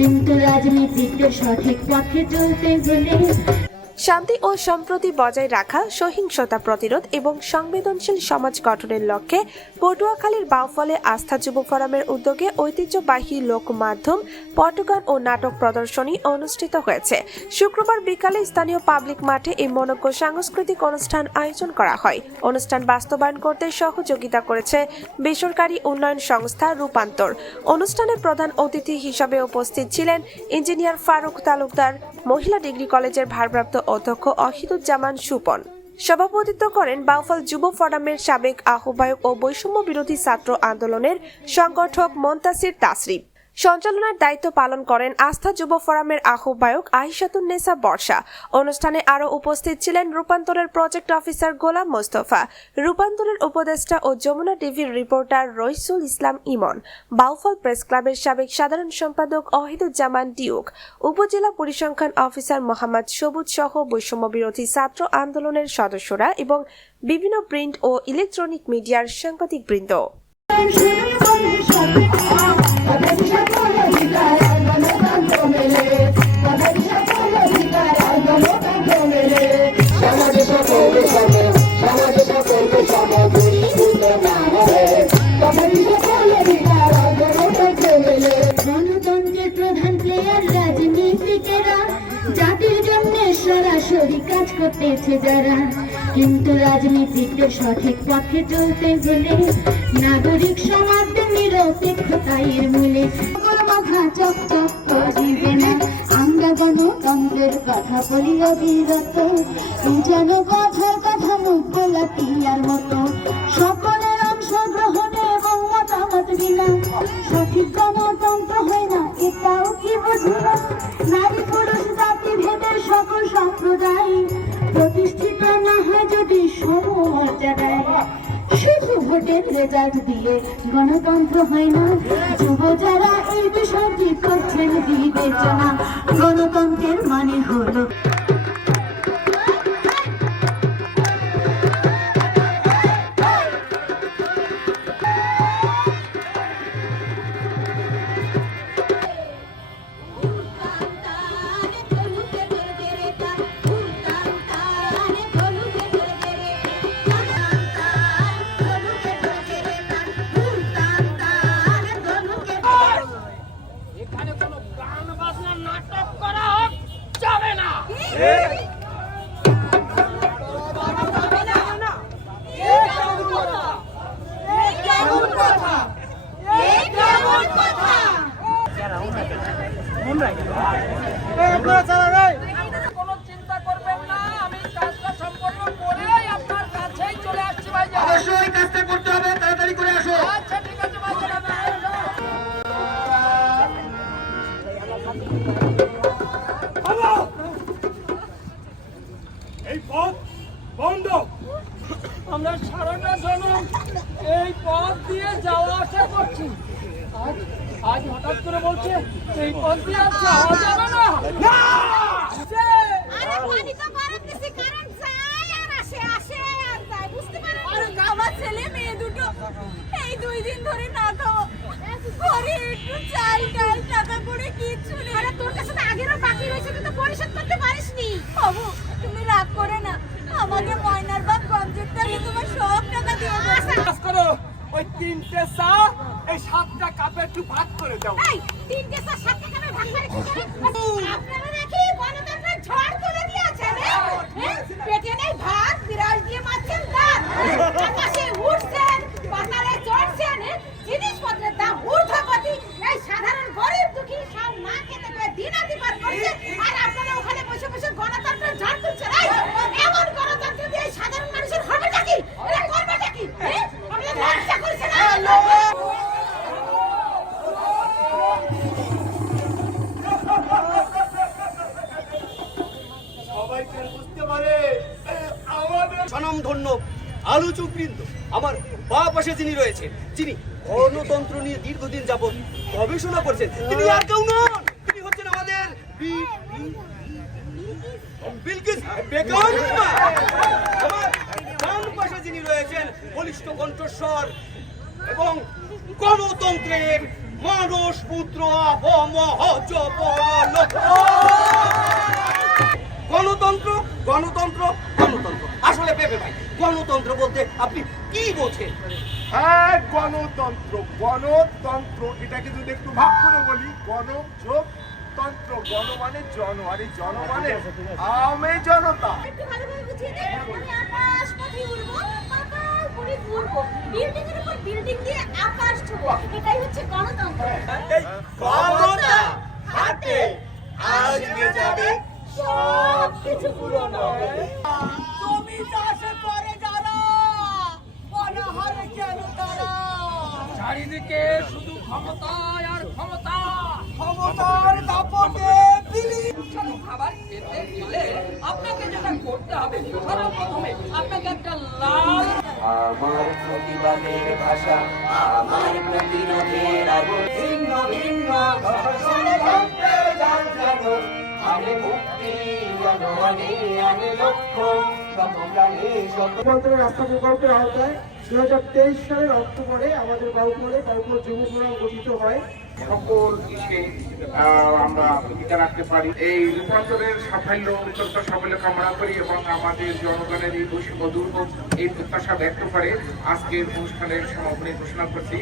কিন্তু রাজনীতিতে সঠিক পথে চলতে গেলে শান্তি ও সম্প্রতি বজায় রাখা, সহিংসতা প্রতিরোধ এবং সংবেদনশীল সমাজ গঠনের লক্ষ্যে পটুয়াখালীর বাউফলে আস্থা যুব ফোরামের উদ্যোগে ঐতিহ্যবাহী লোক মাধ্যম পটগান ও নাটক প্রদর্শনী অনুষ্ঠিত হয়েছে। শুক্রবার বিকালে স্থানীয় পাবলিক মাঠে এই মনজ্ঞ সাংস্কৃতিক অনুষ্ঠান আয়োজন করা হয়। অনুষ্ঠান বাস্তবায়ন করতে সহযোগিতা করেছে বেসরকারি উন্নয়ন সংস্থা রূপান্তর। অনুষ্ঠানে প্রধান অতিথি হিসাবে উপস্থিত ছিলেন ইঞ্জিনিয়ার ফারুক তালুকদার, মহিলা ডিগ্রি কলেজের ভারপ্রাপ্ত অধ্যক্ষ অহিদুজ্জামান সুপন। সভাপতিত্ব করেন বাউফল যুব ফোরামের সাবেক আহ্বায়ক ও বৈষম্য বিরোধী ছাত্র আন্দোলনের সংগঠক মন্তাসির তাসরিফ সঞ্চালনার দায়িত্ব পালন করেন আস্থা যুব ফোরামের আহ্বায়ক আহিসাতুন্নেসা বর্ষা। অনুষ্ঠানে আরও উপস্থিত ছিলেন রূপান্তরের প্রজেক্ট অফিসার গোলাম মোস্তফা, রূপান্তরের উপদেষ্টা ও যমুনা টিভির রিপোর্টার রইসুল ইসলাম ইমন, বাউফল প্রেস ক্লাবের সাবেক সাধারণ সম্পাদক অহিদুজ্জামান ডিউক, উপজেলা পরিসংখ্যান অফিসার মোহাম্মদ সবুজ সহ বৈষম্য বিরোধী ছাত্র আন্দোলনের সদস্যরা এবং বিভিন্ন প্রিন্ট ও ইলেকট্রনিক মিডিয়ার সাংবাদিকবৃন্দ। সরাসরি কাজ করতেছে যারা। কিন্তু রাজনীতিতে সঠিক পথে চলতে গেলে নাগরিক সমাজ নিরপেক্ষতায়ের মূলে। মাথা চক চক করিবে না। আমরা গণতন্ত্রের কথা বলি অবিরত যেন কথার কথা মুখ গোলাপি আর মতো। সকলের অংশগ্রহণে এবং মতামত বিনা সঠিক গণতন্ত্র হয় না, এটাও কি বুঝি? না নারী পুরুষ জাতি ভেদের সকল সম্প্রদায়। প্রতিষ্ঠিত না হয় যদি সমমর্যাদায় ভোটের রেজাল্ট দিয়ে গণতন্ত্র হয় না। যুব যারা এই বিষয়টি করছেন, বিবেচনা। গণতন্ত্রের মানে হলো এখানে কোনো গান বাজনা নাটক করা হোক যাবে না কোনো আমরা সারাটা জনম এই পথ দিয়ে যাওয়া আসা করছি। আজ আজ হঠাৎ করে বলছে এই পথ দিয়ে আর যাওয়া যাবে না। সে, আরে পানি তো গরম দিছি কারেন্ট যায় আর আসে আসে আর যায় বুঝতে পারেন আরে আমার ছেলে মেয়ে দুটো এই দুই দিন ধরে না খাও। ঘরে একটু চাল ডাল টাকা করে কিচ্ছু নেই আরে তোর কাছে তো আগেরও বাকি রয়েছে তুই তো পরিশোধ করতে পারিসনি বাবু তুমি রাগ করে না আমাকে ময়নার বাপ গঞ্জের টাকা তোমার সব টাকা দিয়ে দেবো কাজ করো ওই তিনটে চা এই সাতটা কাপে একটু ভাগ করে দাও। এই তিনটে চার সাতটা কাপে ভাগ করে আপনারা নাকি গণতন্ত্রের ঝড় তুলে দিয়েছেন হ্যাঁ? পেটে নেই ভাত বিড়াল দিয়ে মাছেন দাঁত আকাশে উঠছেন পাতালে চড়ছেন হ্যাঁ? জিনিসপত্রের দাম ঊর্ধ্বগতি এই সাধারণ গরিব দুঃখী সব না খেতে পেয়ে দিনাতিপাত করছে আর আপনারা ওখানে বসে বসে গণতন্ত্রের ঝড় তুলছেন এই, এমন গণতন্ত্র দিয়ে এই সাধারণ মানুষের হবেটা কি এরা করবেটা কি হ্যাঁ? আপনারা লজ্জা করছে না সবাইকে বুঝতে পারে এ, আমাদের স্বনামধন্য আলোচক বৃন্দ, আমার বা পাশে যিনি রয়েছেন, যিনি গণতন্ত্র নিয়ে দীর্ঘদিন যাবত গবেষণা করছেন, তিনি আর কেউ নন, তিনি হচ্ছেন আমাদের কণ্ঠস্বর এবং গণতন্ত্রের মানস পুত্র গণতন্ত্র গণতন্ত্র গণতন্ত্র পেপে ভাই। গণতন্ত্র বলতে আপনি কি বোঝেন? হ্যাঁ গণতন্ত্র গণতন্ত্র এটাকে যদি একটু ভাগ করে বলি গণ যোগ তন্ত্র গণ মানে জন আর এই জন মানে আমে জনতা। একটু ভালোভাবে বুঝিয়ে দে আমি আকাশ পথে উড়বো পাতাল পুরি ঘুরবো। বিল্ডিং এর উপর বিল্ডিং দিয়ে আকাশ ছুবো এটাই হচ্ছে গণতন্ত্র। ক্ষমতা হাতে আজকে যাবে সব কিছু তুমি চাষে করে যারা অনাহারে কেন তারা? চারিদিকে শুধু ক্ষমতায় আর ক্ষমতা। ক্ষমতার দাপটে খাবার খেতে গেলে আপনাকে যেটা করতে হবে সর্বপ্রথমে আপনাকে একটা লাল আমার প্রতিবাদের ভাষা আমার প্রতিরোধের আগুন। ভিন্ন ভিন্ন। ভাষণে ভাবতে যান জানো আমি মুক্তি আমি লক্ষ্য। রাস্তা প্রকল্পের আওতায় দুই হাজার তেইশ সালের অক্টোবরে আমাদের বাউপুরে বাউপুর যুব ফোরাম গঠিত হয়। সকল আমরা ভূমিকা রাখতে পারি। এই রূপান্তরের সাফল্য অত্যন্ত সাফল্য কামনা করি এবং আমাদের জনগণের এই বৈষম্য দূর এই প্রত্যাশা ব্যক্ত করে আজকের অনুষ্ঠানের সমাপনী ঘোষণা করছি।